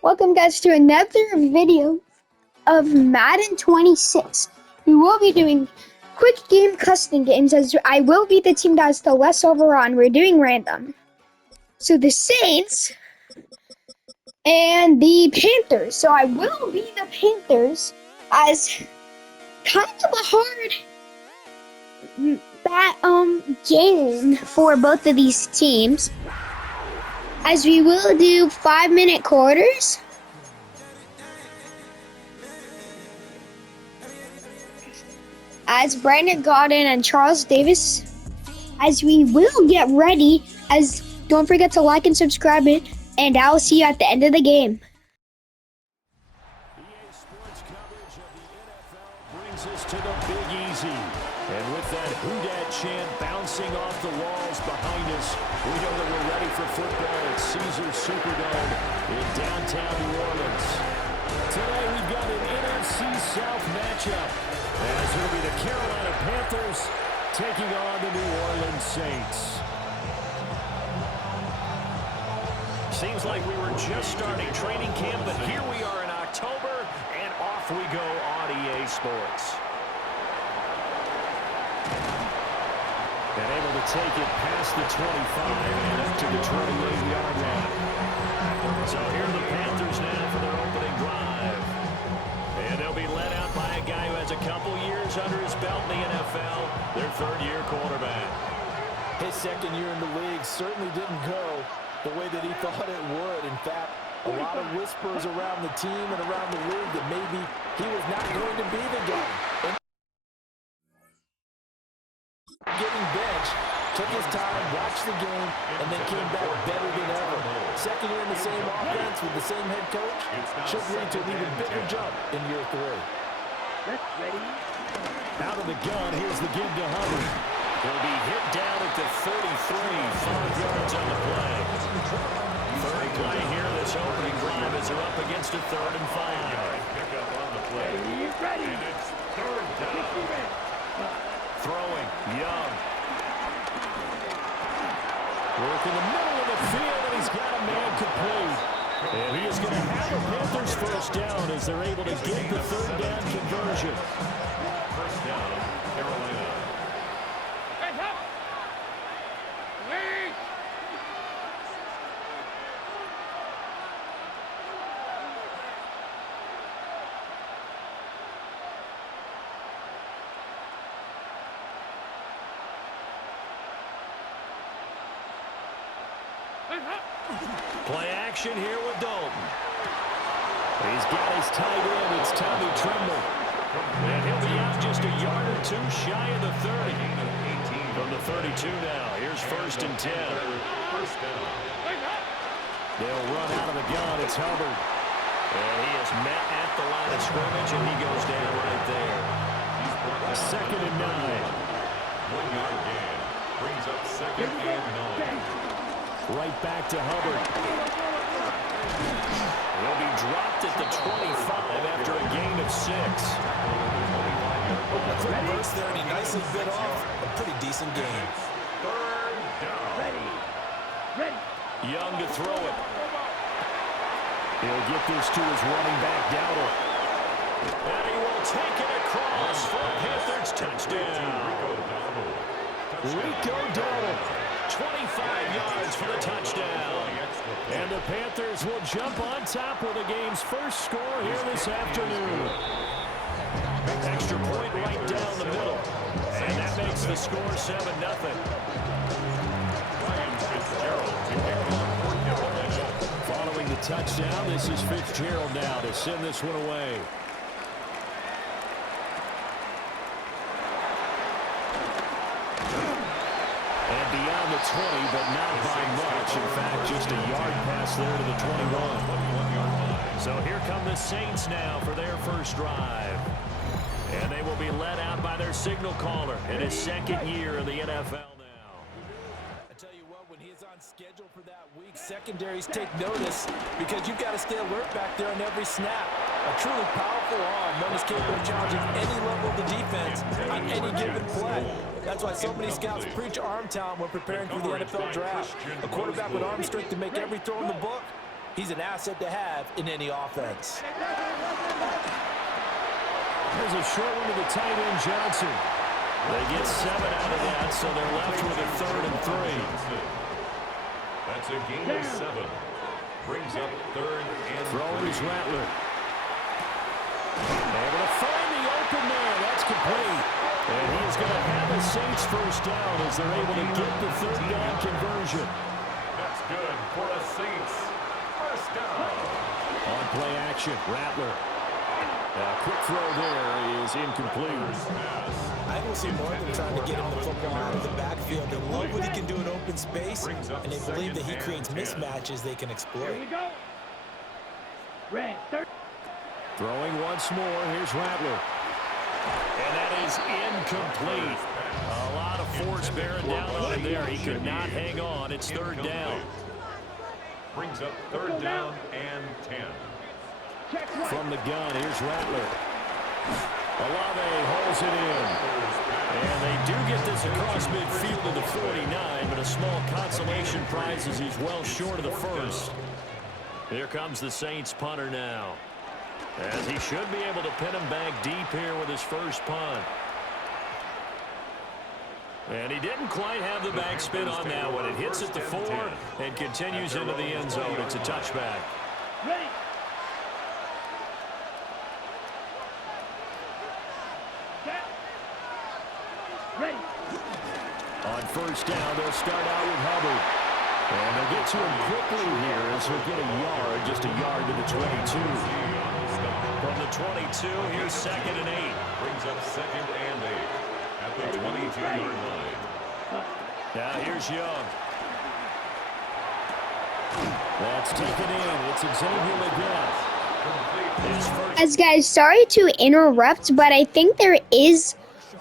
Welcome guys to another video of Madden 26. We will be doing quick game custom games as I will be the team that has the less overall and we're doing random. So the Saints and the Panthers. So I will be the Panthers as kind of a hard game for both of these teams. As we will do 5-minute quarters. As Brandon Gaudin and Charles Davis, as we will get ready, as don't forget to like and subscribe it, and I'll see you at the end of the game. EA Sports coverage of the NFL brings us to the Big Easy. And with that Who Dat chant bouncing off the walls behind us, we know that we're ready for football at Caesars Superdome in downtown New Orleans. Today we've got an NFC South matchup, as it'll be the Carolina Panthers taking on the New Orleans Saints. Seems like we were just starting training camp, but here we are in October, and off we go on EA Sports. And able to take it past the 25 and up to the 28-yard line. So here are the Panthers now for their opening drive. And they'll be led out by a guy who has a couple years under his belt in the NFL, their third-year quarterback. His second year in the league certainly didn't go the way that he thought it would. In fact, a lot of whispers around the team and around the league that maybe he was not going to be the guy. Getting benched, took his time, watched the game, and then came back better than ever. Second year in the same offense with the same head coach should lead to an even bigger jump in year 3. Out of the gun, here's the give to Hubbard. He'll be hit down at the 33, 5 yards on the play. Third play here, this opening drive as they're up against a 3rd and 5. Pick up on the play. And it's 3rd down. Throwing, Young. Work in the middle of the field, and he's got a man complete. And he is going to have the Panthers first down as they're able to get the 3rd down conversion. First down, Carolina. Play action here with Dalton. He's got his tight end. It's Tommy Tremble. And he'll be out just a yard or two shy of the 30. From the 32 now. Here's 1st and 10. They'll run out of the gun. It's Hubbard. And he is met at the line of scrimmage, and he goes down right there. 2nd and 9. 1-yard gain. Brings up 2nd and 9. Right back to Hubbard. He'll be dropped at the 25 after a gain of 6. A quick burst there, and he nicely bit off a pretty decent game. 3rd down. Young to throw it. He'll get this to his running back, Dowdle. And he will take it across for a Panthers touchdown. Rico Dowdle. 25 yards for the touchdown. And the Panthers will jump on top with the game's first score here this afternoon. Extra point right down the middle. And that makes the score 7-0. Following the touchdown, this is Fitzgerald now to send this one away. And beyond the 20, but not by much. In fact, just a yard pass there to the 21. So here come the Saints now for their first drive. And they will be led out by their signal caller in his 2nd year in the NFL now. I tell you what, when he's on schedule for that week, secondaries take notice because you've got to stay alert back there on every snap. A truly powerful arm, one is capable of challenging any level of the defense on any given play. That's why so many scouts preach arm talent when preparing for the NFL draft. A quarterback with arm strength to make every throw in the book He's an asset to have in any offense. There's a short one to the tight end, Johnson. They get 7 out of that, so they're left with a 3rd and 3. That's a gain of 7. Brings up 3rd and Throwing 3. is Rattler. Able to find the open man. That's complete. And he is going to have a Saints first down as they're able to get the 3rd down conversion. That's good for a Saints first down. On play action, Rattler. A quick throw there is incomplete. I don't see more than trying to get him the football out of the backfield. They love what he can do in open space, and they believe that he creates mismatches they can exploit. Throwing once more, here's Rattler. And that is incomplete. A lot of force bearing down on him there. He could not hang on. It's 3rd down. Brings up 3rd down and 10. From the gun, here's Rattler. Olave holds it in. And they do get this across midfield to the 49, but a small consolation prize as he's well short of the first. Here comes the Saints punter now, as he should be able to pin him back deep here with his first punt. And he didn't quite have the backspin on that one. It hits at the 4 and continues into the end zone. It's a touchback. On first down, they'll start out with Hubbard. And they'll get to him quickly here as he'll get a yard, just a yard to the 22. From the 22, here's 2nd and 8. Brings up 2nd and 8 at the 22-yard line. Now here's Young. That's taken in. It's Xavier again. As guys, sorry to interrupt, but I think there is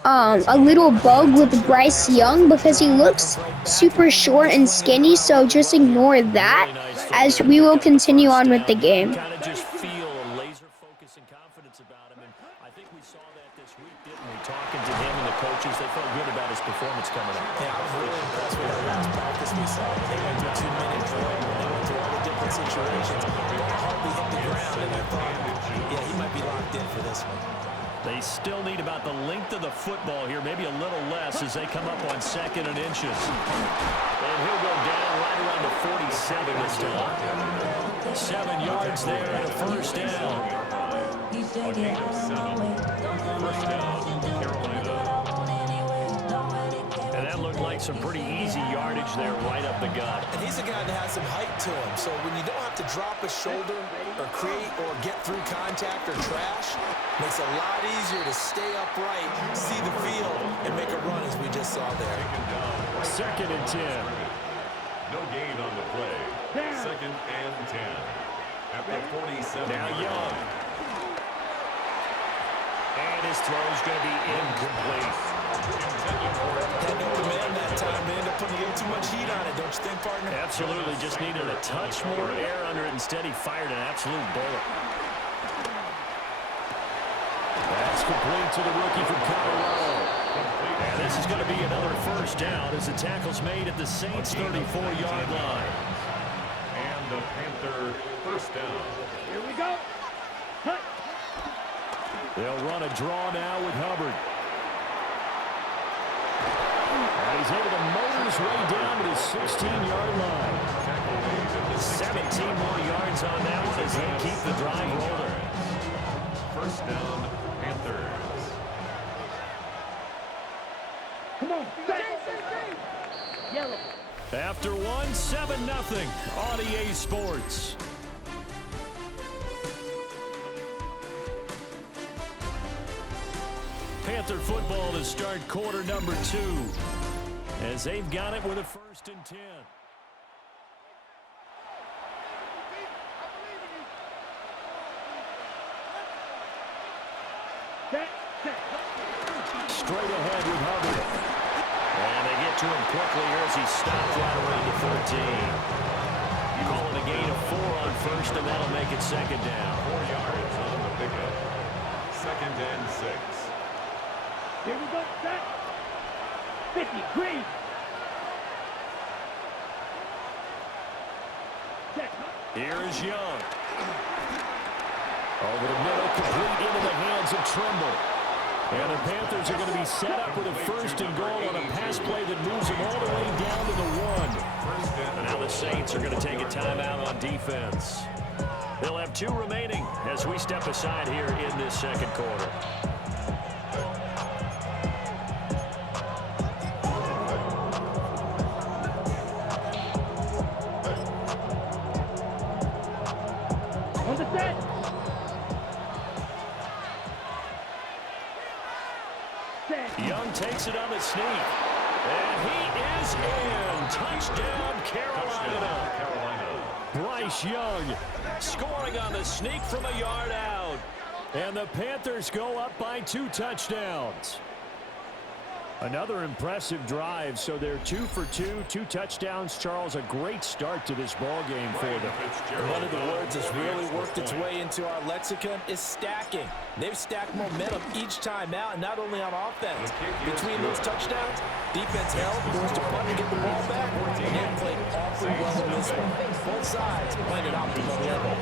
a little bug with Bryce Young because he looks super short and skinny, so just ignore that as we will continue on with the game. Kind of just feel a laser focus and confidence about him, and I think we saw that this week, didn't we? Talking to him and the coaches, they felt good about his performance coming up. Yeah, I was really impressed with that last practice we saw. They went through 2-minute drill, and they went through all the different situations. Ball hardly hit the ground, and I thought, yeah, he might be locked in for this one. They still need about the length of the football here, maybe a little less as they come up on 2nd and inches. And he'll go down right around the 47 this time. 7 yards there and a first down. A gain of 7. First down, Carolina. And that looked like some pretty easy yardage there right up the gut. And he's a guy that has some height to him, so when you don't have to drop a shoulder or create or get through contact or trash, makes it a lot easier to stay upright, see the field, and make a run as we just saw there. 2nd and 10. No gain on the play. 2nd and 10 at the 47. Now Young. And his throw's going to be incomplete. Had no command that time. They ended up putting a little too much heat on it, don't you think, partner? Absolutely. Just needed a touch more air under it. Instead, he fired an absolute bullet. That's complete to the rookie from Colorado. And this is going to be another first down as the tackle's made at the Saints' 34-yard line. And the Panther first down. Here we go. Cut. They'll run a draw now with Hubbard. And he's able to motor his way down to the 16-yard line. 17 more yards on that one as they keep the drive rolling. First down, Panthers. Come on. Yellow. After one, 7-0 on EA Sports. Panther football to start quarter number 2 as they've got it with a 1st and 10. Straight ahead with Hubbard. And they get to him quickly here as he stopped right around the 14. Call it a gain of 4 on first, and that'll make it 2nd down. 4 yards on the pickup. 2nd and 6. Here we go. Set. 50. Green. Check. Here is Young. Over the middle, complete into the hands of Trimble. And the Panthers are going to be set up with a first and goal on a pass play that moves them all the way down to the 1. And now the Saints are going to take a timeout on defense. They'll have 2 remaining as we step aside here in this second quarter. On the set. Young takes it on the sneak. And he is in. Touchdown, Carolina. Bryce Young scoring on the sneak from a yard out. And the Panthers go up by 2 touchdowns. Another impressive drive, so they're 2 for 2, 2 touchdowns. Charles, a great start to this ball game for them. One of the words that's really worked its way into our lexicon is stacking. They've stacked momentum each time out, and not only on offense. Between those touchdowns, defense held, goes to punt to get the ball back, and they played awfully well in this one. Both sides playing at optimal level.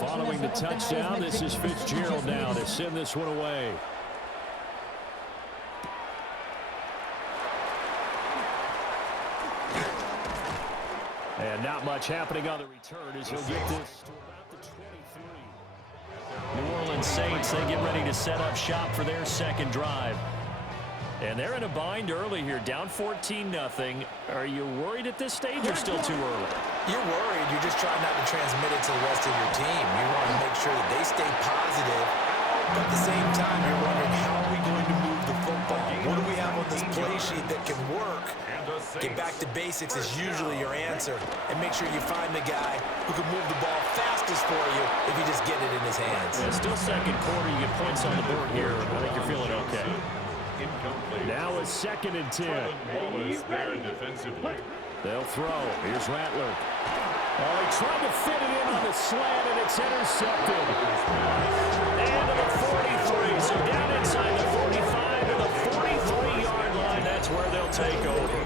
Following the touchdown, this is Fitzgerald now to send this one away. And not much happening on the return as he'll get this to about the 23. New Orleans Saints, they get ready to set up shop for their second drive. And they're in a bind early here, down 14-0. Are you worried at this stage or still too early? You're worried. You're just trying not to transmit it to the rest of your team. You want to make sure that they stay positive, but at the same time, you're wondering, how are we going to move the football? What do we have on this play sheet that can work? Get back to basics is usually your answer, and make sure you find the guy who can move the ball fastest for you if you just get it in his hands. Yeah, still second quarter. You get points on the board here. I think you're feeling okay. Now a 2nd and 10. They'll throw. Here's Rattler. Oh, he tried to fit it in on the slant, and it's intercepted. And to the 43. So down inside the 45 to the 43-yard line. That's where they'll take over.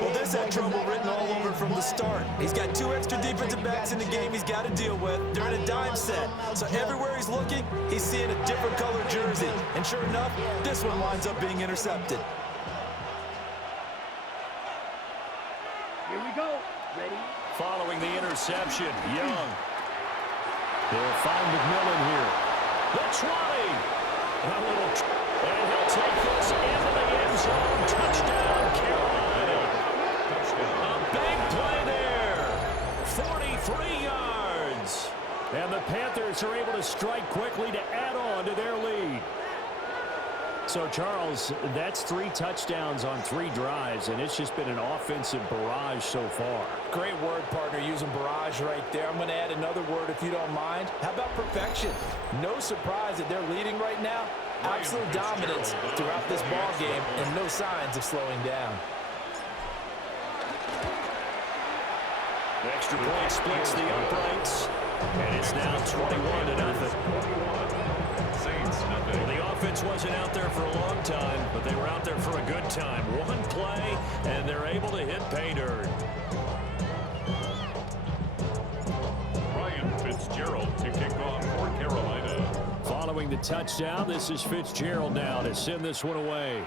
Well, this had trouble written all over from the start. He's got 2 extra defensive backs in the game he's got to deal with. They're in a dime set. So everywhere he's looking, he's seeing a different color jersey. And sure enough, this one winds up being intercepted. Here we go. Ready? Following the interception, Young. They'll find McMillan here. The 20. And he'll take this into the end zone. Touchdown, Carolina. A big play there. 43 yards. And the Panthers are able to strike quickly to add on to their lead. So, Charles, that's 3 touchdowns on 3 drives, and it's just been an offensive barrage so far. Great word, partner, using barrage right there. I'm going to add another word if you don't mind. How about perfection? No surprise that they're leading right now. Absolute dominance throughout this ball game and no signs of slowing down. The extra point splits the uprights, and it's now 21-0. Well, the offense wasn't out there for a long time, but they were out there for a good time. One play, and they're able to hit pay dirt. Ryan Fitzgerald to kick off for Carolina. Following the touchdown, this is Fitzgerald now to send this one away.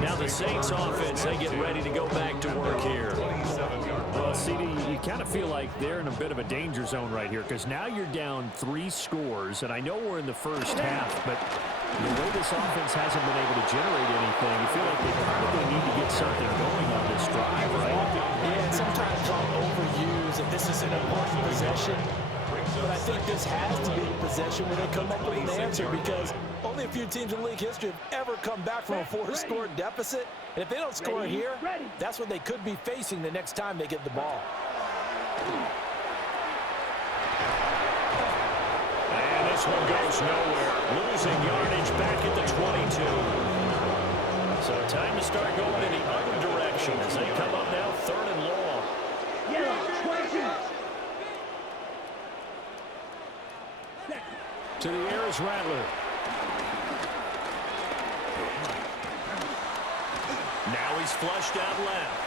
Now the Saints offense, they get ready to go back to work here. Well, CD, you kind of feel like they're in a bit of a danger zone right here because now you're down 3 scores, and I know we're in the first half, but the way this offense hasn't been able to generate anything, you feel like they probably need to get something going on this drive, right? Yeah, and sometimes I'll overuse that this is an important possession. But I think this has to be a possession where they come up with an answer because only a few teams in league history have ever come back from a 4-score deficit. And if they don't score here, that's what they could be facing the next time they get the ball. And this one goes nowhere. Losing yardage back at the 22. So time to start going in the other direction as they come up now 3rd and long. Yellow, 22. To the air is Rattler. Now he's flushed out left.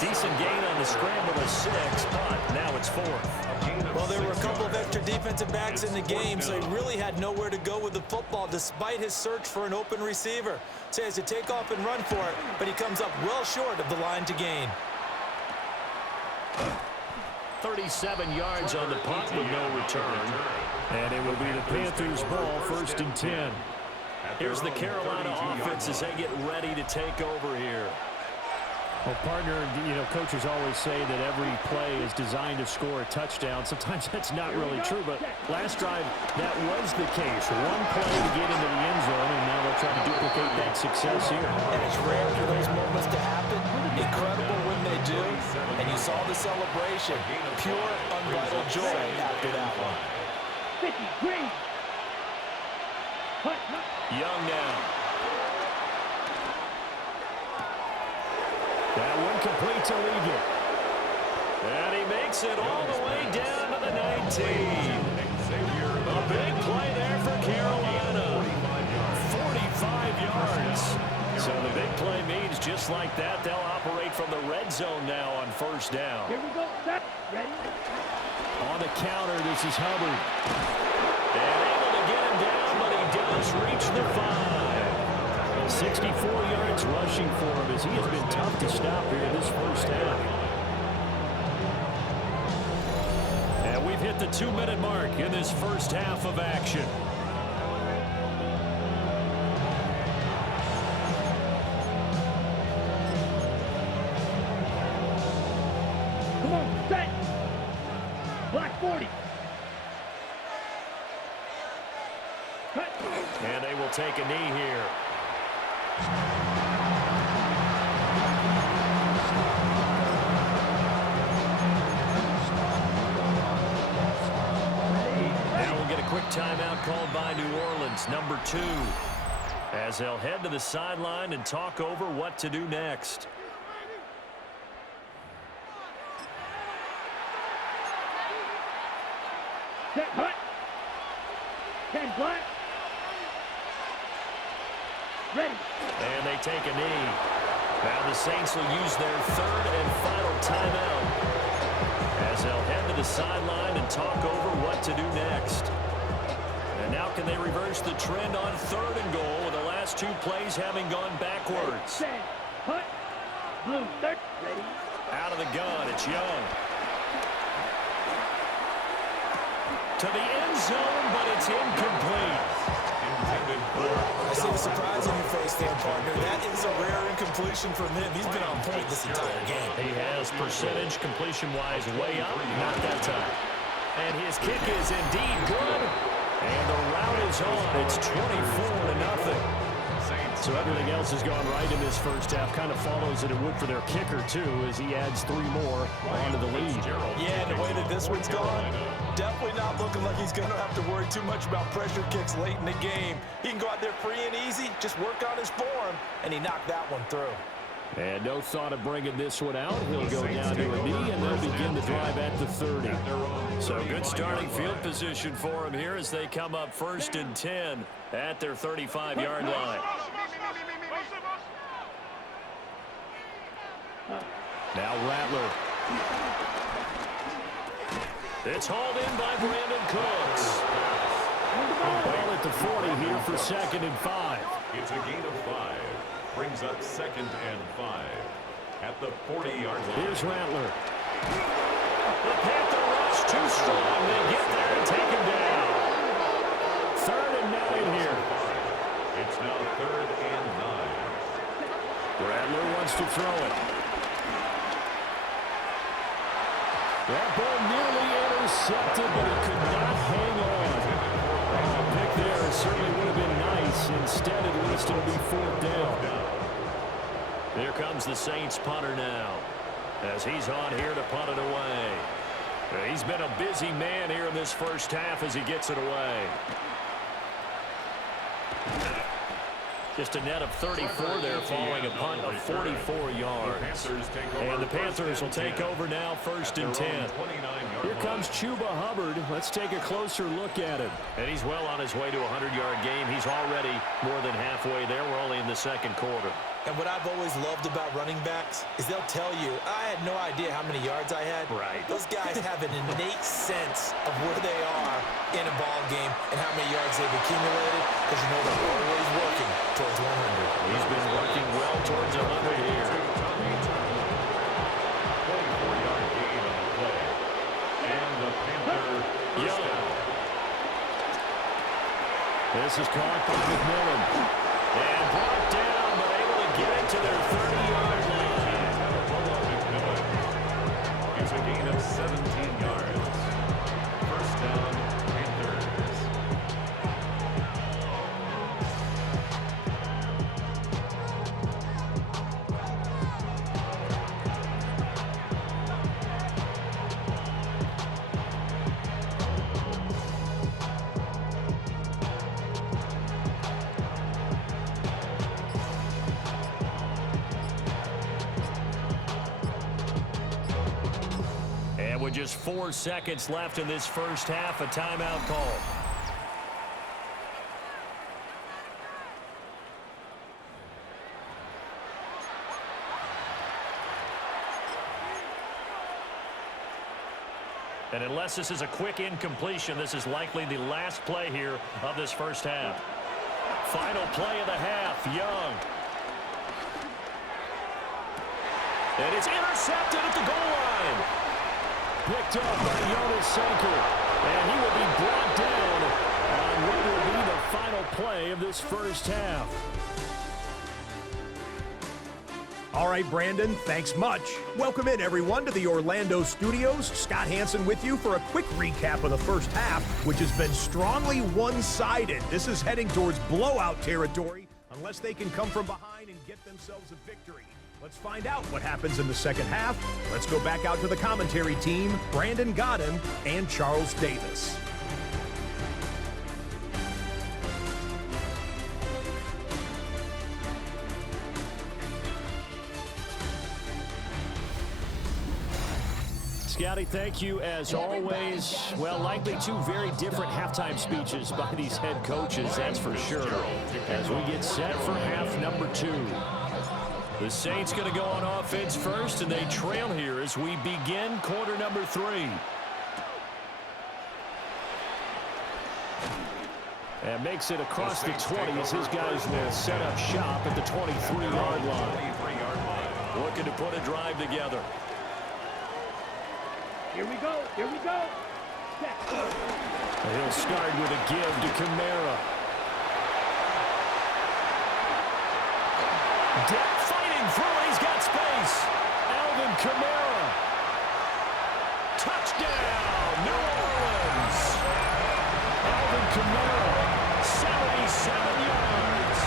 Decent gain on the scramble of 6, but now it's 4th. Well, there were a couple of extra defensive backs in the game, so he really had nowhere to go with the football despite his search for an open receiver. So he has to take off and run for it, but he comes up well short of the line to gain. 37 yards on the punt with no return. And it will be the Panthers' ball, 1st and 10. Here's the Carolina offense as they get ready to take over here. Well, partner, coaches always say that every play is designed to score a touchdown. Sometimes that's not really true, but last drive, that was the case. One play to get into the end zone, and now they'll try to duplicate that success here. And it's rare for those moments to happen. Incredible when they do. And you saw the celebration. Pure, unbridled joy after that one. 50, green. Young now. That one complete to Ligon. And he makes it all the way down to the 19. A big play there for Carolina. 45 yards. So the big play means just like that, they'll operate from the red zone now on 1st down. Here we go. Set. Ready. On the counter, this is Hubbard. And able to get him down, but he does reach the 5. 64 yards rushing for him as he has been tough to stop here in this first half. And we've hit the 2-minute mark in this first half of action. Come on, set. Black 40. Cut. And they will take a knee here. Now we'll get a quick timeout called by New Orleans, number 2, as they'll head to the sideline and talk over what to do next. Set. Cut. 10 black. Ready. And they take a knee. Now the Saints will use their 3rd and final timeout as they'll head to the sideline and talk over what to do next. And now can they reverse the trend on 3rd and goal with the last 2 plays having gone backwards? Set. Cut. Blue. 3rd. Ready. Out of the gun, it's Young. To the end zone, but it's incomplete. I see the surprise on your face there, partner. That is a rare incompletion from him. He's been on point this entire game. He has percentage completion-wise way up, not that time. And his kick is indeed good. And the route is on. It's 24-0. So everything else has gone right in this first half. Kind of follows that it would for their kicker, too, as he adds 3 more onto the lead. Yeah, and the way that this one's gone, definitely not looking like he's going to have to worry too much about pressure kicks late in the game. He can go out there free and easy, just work on his form, and he knocked that one through. And no thought of bringing this one out. He'll go down to a knee, and they'll begin the drive at the 30. So good starting field position for him here as they come up 1st and 10 at their 35-yard line. Now Rattler. It's hauled in by Brandon Cooks. Ball at the 40 here for 2nd and 5. It's a gain of 5. Brings up 2nd and 5 at the 40-yard line. Here's Rattler. The Panther rush too strong. They get there and take him down. 3rd and 9 here. It's now 3rd and 9. Rattler wants to throw it. That ball nearly intercepted, but it could not hang on. A pick there certainly would have been nice. Instead, at least it'll be 4th down. Here comes the Saints punter now, as he's on here to punt it away. He's been a busy man here in this first half as he gets it away. Just a net of 34 there, following a punt of 44 yards. And the Panthers will take over now, 1st and 10. Here comes Chuba Hubbard. Let's take a closer look at him. And he's well on his way to a 100-yard game. He's already more than halfway there. We're only in the 2nd quarter. And what I've always loved about running backs is they'll tell you, I had no idea how many yards I had. Right. Those guys have an innate sense of where they are in a ball game and how many yards they've accumulated, because you know they're always working towards 100. He's been working well towards 100 here. 24-yard gain on the play. And the Panther first down. This is caught by McMillan. And brought down, but able to get it to their 30-yard line. It's a gain of 17 yards. First down, Panthers. And with just 4 seconds left in this first half, a timeout call. And unless this is a quick incompletion, this is likely the last play here of this first half. Final play of the half, Young. And it's intercepted at the goal line. Picked up by Jonas Sanker. And he will be brought down on what will be the final play of this first half. All right, Brandon, thanks much. Welcome in, everyone, to the Orlando studios. Scott Hansen with you for a quick recap of the first half, which has been strongly one-sided. This is heading towards blowout territory unless they can come from behind and get themselves a victory. Let's find out what happens in the second half. Let's go back out to the commentary team, Brandon Godden and Charles Davis. Scotty, thank you as always. Well, likely 2 very different halftime speeches by these head coaches, that's for sure, as we get set for half number 2. The Saints going to go on offense first, and they trail here as we begin quarter number 3. And makes it across the 20 as his guys will set up shop at the 23-yard line. Looking to put a drive together. Here we go. Here we go. And he'll start with a give to Kamara. Depth fighting through, and he's got space. Alvin Kamara. Touchdown, New Orleans. Alvin Kamara, 77 yards.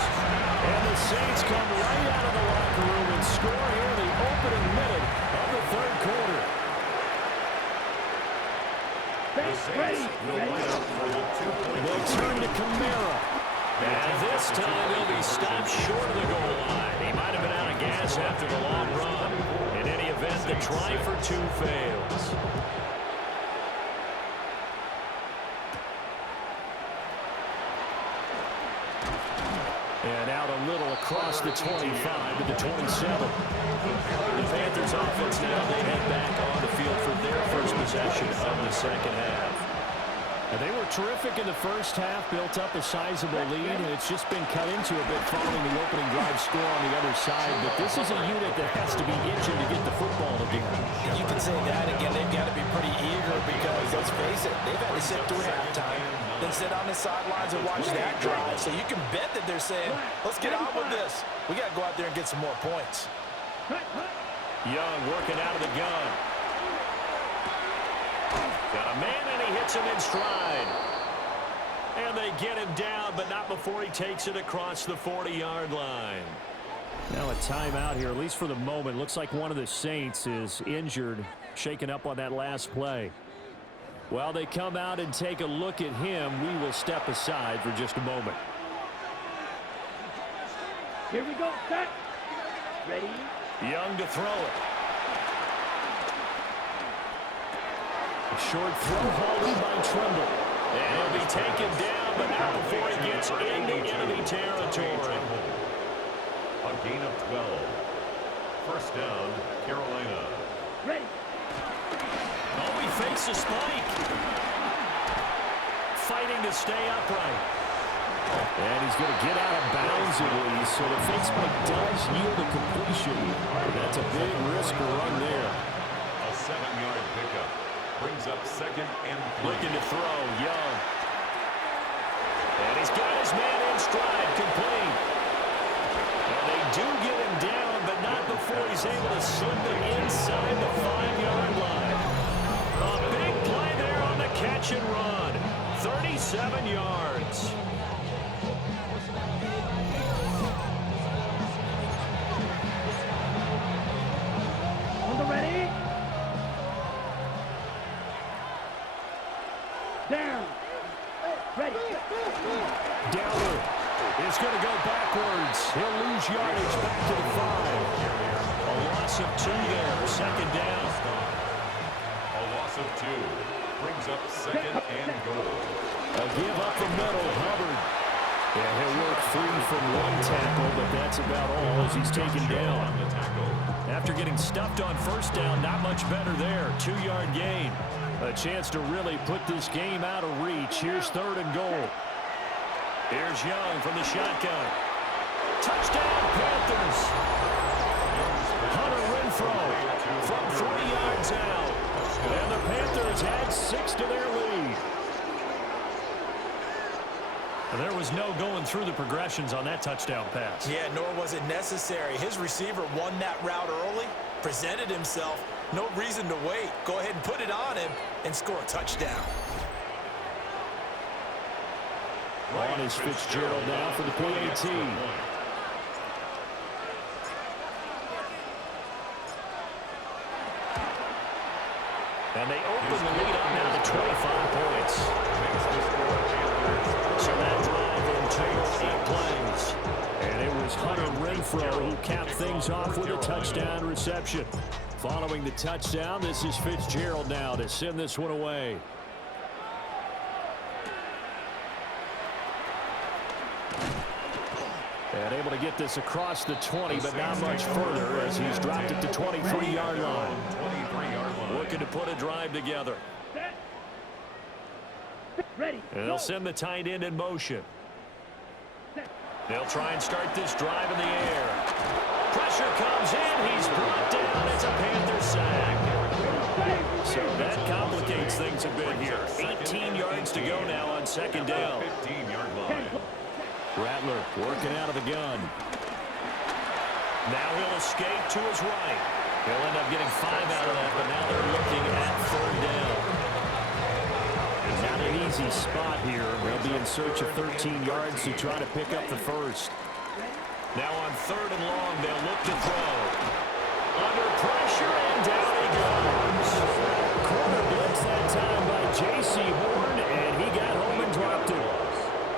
And the Saints come right out of the locker room and score here in the opening minute of the 3rd quarter. Ready. They'll turn to Kamara. And this time he'll be stopped short of the goal line. He might have been out of gas after the long run. In any event, the try for 2 fails. And out a little across the 25 to the 27. The Panthers offense now, they head back on the field for their first possession of the second half. And they were terrific in the first half, built up a sizable lead, and it's just been cut into a bit following the opening drive score on the other side. But this is a unit that has to be itching to get the football again. You can say that again. They've got to be pretty eager because, let's face it, they've had to sit through halftime, then sit on the sidelines and watch that drive. So you can bet that they're saying, let's get on with this. We got to go out there and get some more points. Young working out of the gun. Got a man, and he hits him in stride. And they get him down, but not before he takes it across the 40-yard line. Now a timeout here, at least for the moment. Looks like one of the Saints is injured, shaken up on that last play. While they come out and take a look at him, we will step aside for just a moment. Here we go. Set. Ready. Young to throw it. A short throw hauled in by Tremble. And he'll be taken down, but not before he gets into enemy territory. A gain of 12. First down, Carolina. Ready. Oh, he fakes a spike. Fighting to stay upright. And he's going to get out of bounds at least, so the fake spike does yield a completion. That's a big risk to run there. A 7-yard pickup. Brings up second and 3. Looking to throw, Young. And he's got his man in stride, complete. And they do get him down, but not before he's able to slip him inside the 5-yard line. A big play there on the catch and run. 37 yards. On the ready. Down. Ready. Downer is going to go backwards. He'll lose yardage back to the 5. A loss of 2 there, second down. A loss of 2. Brings up second and goal. A give up the middle, Hubbard. Yeah, he'll work free from one tackle, but that's about all as he's taken down. On the tackle. After getting stuffed on first down, not much better there. 2-yard gain. A chance to really put this game out of reach. Here's third and goal. Here's Young from the shotgun. Touchdown, Panthers. Hunter Renfrow from 3 yards out. And the Panthers add 6 to their lead. There was no going through the progressions on that touchdown pass. Yeah, nor was it necessary. His receiver won that route early, presented himself. No reason to wait. Go ahead and put it on him and score a touchdown. On is Fitzgerald now for the PAT. And they open the lead up now to 25 points. So that drive in 8 plays. And it was Hunter Renfrow who capped things off with a touchdown reception. Following the touchdown, this is Fitzgerald now to send this one away. And able to get this across the 20, but not much further as he's dropped it to 23-yard line. 23-yard line. Looking to put a drive together. Ready. And they'll send the tight end in motion. They'll try and start this drive in the air. Pressure comes in. He's brought down. It's a Panther sack. So that complicates things a bit here. 18 yards to go now on second down. 15-yard line. Rattler working out of the gun. Now he'll escape to his right. He'll end up getting 5 out of that, but now they're looking at third down. Not an easy spot here. They'll be in search of 13 yards to try to pick up the first. Now on third and long, they'll look to throw. Under pressure, and down he goes. Corner blitz that time by J.C. Horn, and he got home and dropped it.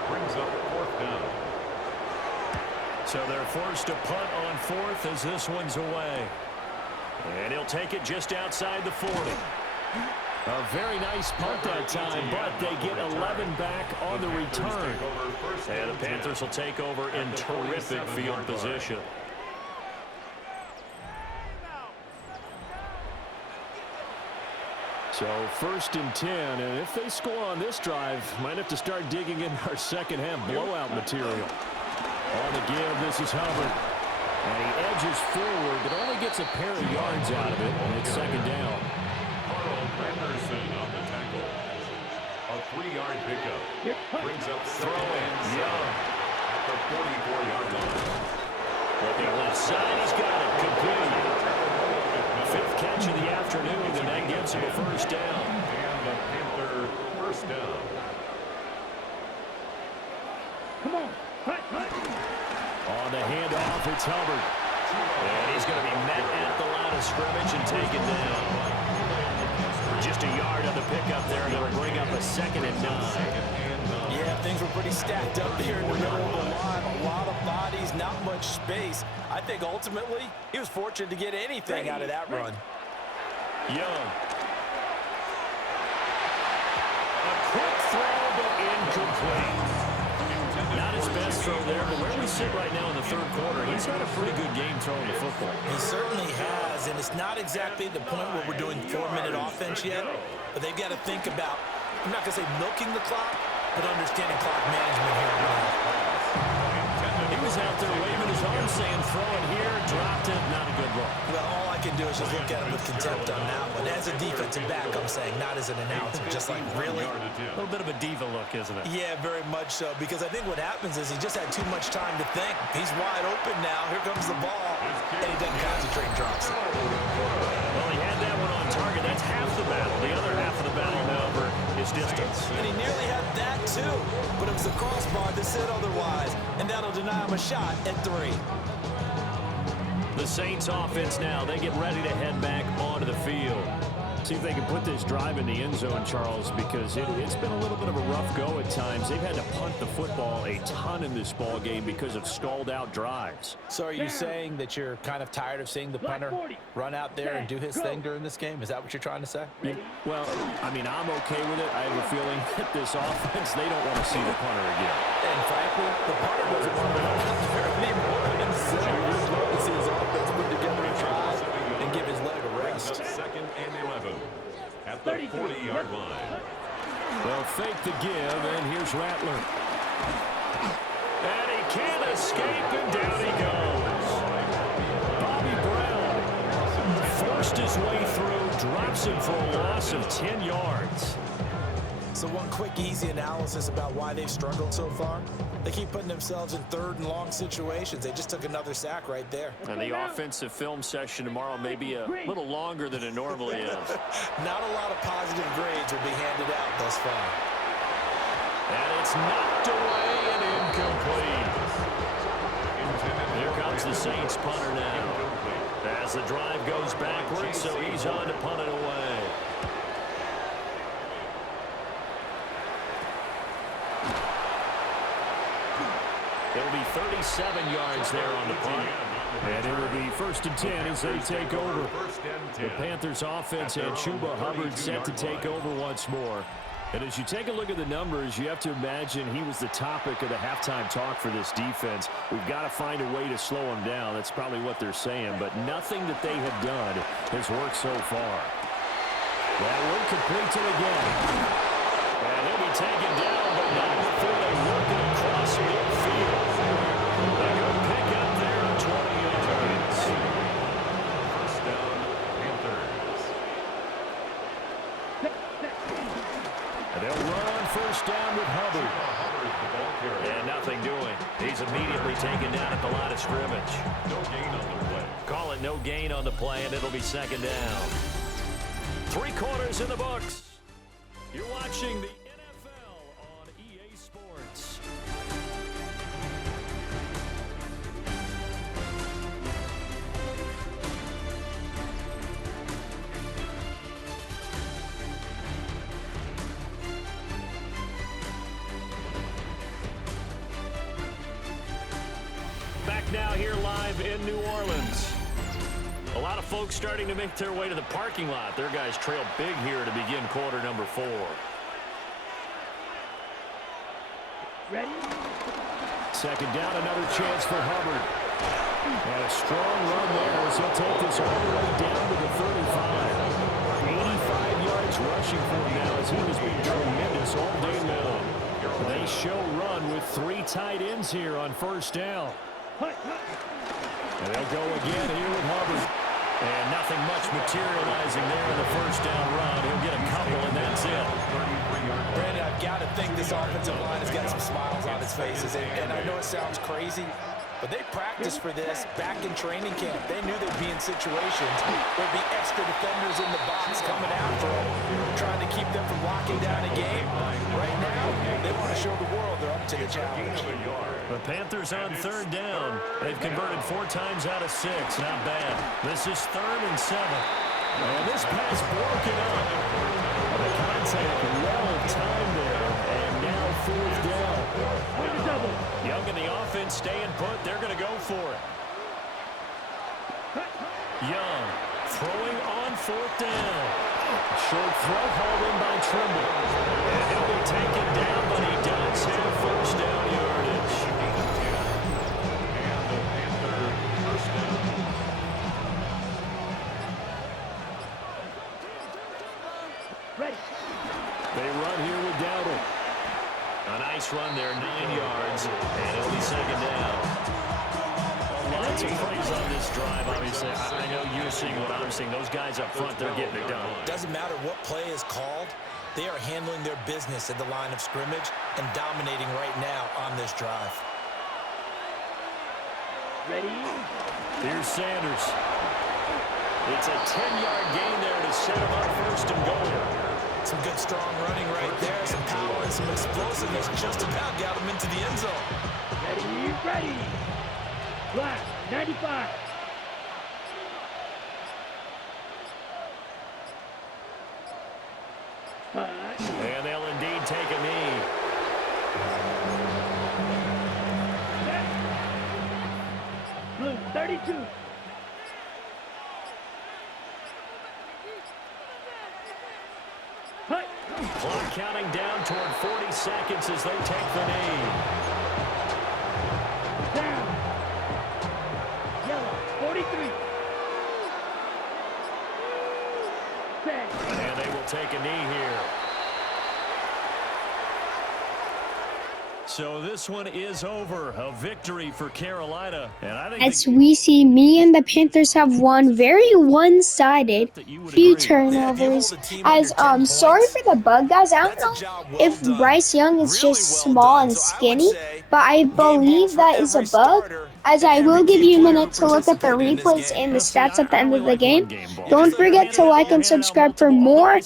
Brings up fourth down. So they're forced to punt on fourth as this one's away. And he'll take it just outside the 40. A very nice punt that time, but they get 11 back on the return. And the Panthers will take over in terrific field position. So first and 10, and if they score on this drive, might have to start digging in our second half blowout material. On the give, this is Hubbard. And he edges forward, but only gets a pair of yards out of it, and it's second down. Anderson on the tackle. A 3-yard pickup. Brings up second and Young at the 44-yard line. Looking left side, he's got it. Complete. Fifth catch of the afternoon, and that gets him a first down. And the Panther first down. Come on. Hut. On the handoff, it's Hubbard. And he's going to be met at the line of scrimmage and taken down. Just a yard on the pickup there, and it'll bring up a 2nd and 9. Yeah, things were pretty stacked up there in the middle of the line. A lot of bodies, not much space. I think ultimately he was fortunate to get anything out of that run. Young. A quick throw, but incomplete. Not his best throw there, but where we sit right now in the 3rd quarter, he's had a pretty good game throwing the football. He certainly has, and it's not exactly the point where we're doing 4-minute offense yet, but they've got to think about, I'm not going to say milking the clock, but understanding clock management here. He was out there waving his arms saying, throw it here, dropped it, not a good look. Well, all I can do is just look at him with contempt on that one. As a defensive back, I'm saying, not as an announcer, just like, really? A little bit of a diva look, isn't it? Yeah, very much so, because I think what happens is he just had too much time to think. He's wide open now. Here comes the ball, and he doesn't concentrate and drops it. Well, he had that one on target. That's half the battle. The other half of the battle, however, is distance. And he nearly had that, too. But it was the crossbar that said otherwise, and that'll deny him a shot at 3. The Saints offense now, they get ready to head back onto the field. See if they can put this drive in the end zone, Charles, because it's been a little bit of a rough go at times. They've had to punt the football a ton in this ball game because of stalled out drives. So are you saying that you're kind of tired of seeing the punter run out there and do his thing during this game? Is that what you're trying to say? Well, I mean, I'm okay with it. I have a feeling that this offense, they don't want to see the punter again. And frankly, the punter doesn't want to run out there anymore himself. He'd love to see his offense put together a drive and give his leg a rest. 2nd and 11 at the 40-yard line. They'll fake the give, and here's Rattler. And he can't escape, and down he goes. Bobby Brown forced his way through, drops him for a loss of 10 yards. So one quick, easy analysis about why they've struggled so far. They keep putting themselves in 3rd and long situations. They just took another sack right there. And the offensive film session tomorrow may be a little longer than it normally is. Not a lot of positive grades will be handed out thus far. And it's knocked away and incomplete. Here comes the Saints punter now. As the drive goes backwards, so he's on to punt it away. It'll be 37 yards there on the punt. And it will be 1st and 10 as they take over. The Panthers offense had Chuba Hubbard set to take over once more. And as you take a look at the numbers, you have to imagine he was the topic of the halftime talk for this defense. We've got to find a way to slow him down. That's probably what they're saying. But nothing that they have done has worked so far. That one completes it again. And he'll be taken down, but not before they work it across midfield. They go pick up there on 20 yards. 1st down, Panthers. And they'll run on 1st down with Hubbard. And nothing doing. He's immediately taken down at the line of scrimmage. No gain on the play. Call it no gain on the play, and it'll be 2nd down. 3 quarters in the books. You're watching the NFL on EA Sports. Back now here live in New Orleans. A lot of folks starting to make their way to the parking lot. Their guys trail big here to begin quarter number 4. Ready? 2nd down, another chance for Hubbard. And a strong run there as he'll take this all the way down to the 35. 85 yards rushing for him now as he has been tremendous all day long. They show run with 3 tight ends here on 1st down. And they'll go again here with Hubbard. And nothing much materializing there in the 1st down run. He'll get a couple, and that's it. Brandon, I've got to think this offensive line has got some smiles on its faces. And I know it sounds crazy, but they practiced for this back in training camp. They knew they'd be in situations where there'd be extra defenders in the box coming after them, trying to keep them from locking down a game. Right now, they want to show the world they're up to the challenge. The Panthers on 3rd down. They've converted 4 times out of 6. Not bad. This is 3rd and 7. And this pass broken up. The contact well timed there. And now fourth down. Young in the offense staying put. They're going to go for it. Young throwing on fourth down. Short throw hauled in by Trimble. And he'll be taken down, but he does have first down yardage. And the Panther first down. Ready. They run here with Dowdle. A nice run there, 9 yards, and it'll be second down. Lots of plays on this drive, obviously. I know you're seeing what I'm seeing. Those guys up front, they're getting it done. Doesn't matter what play is called. They are handling their business at the line of scrimmage and dominating right now on this drive. Ready. Here's Sanders. It's a 10-yard gain there to set him up first and goal. Some good, strong running right there. Some power and some explosiveness just about got him into the end zone. Ready. Ready. Black. 95. And they'll indeed take a knee. Blue. 32. Hut. Clock counting down toward 40 seconds as they take the knee. Down. Yellow. 43. Set. And they will take a knee here. So this one is over. A victory for Carolina. And I think As we see, me and the Panthers have won very one-sided. Few turnovers. As sorry for the bug, guys. I don't know if Bryce Young is just small and skinny, but I believe that is a bug. As I will give you a minute to look at the replays and the stats at the end of the game. Don't forget to like and subscribe for more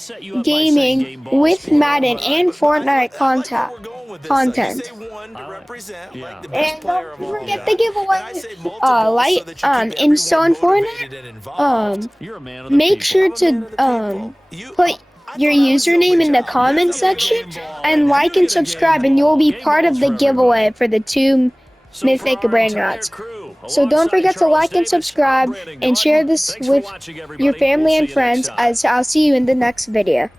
gaming with Madden and Fortnite content. And don't forget the giveaway. And so on Fortnite, make sure to put your username in the comment section and like and subscribe, and you'll be part of the giveaway for the 2 mythic brain rods. So don't forget to like and subscribe and share this with your family and friends, as I'll see you in the next video.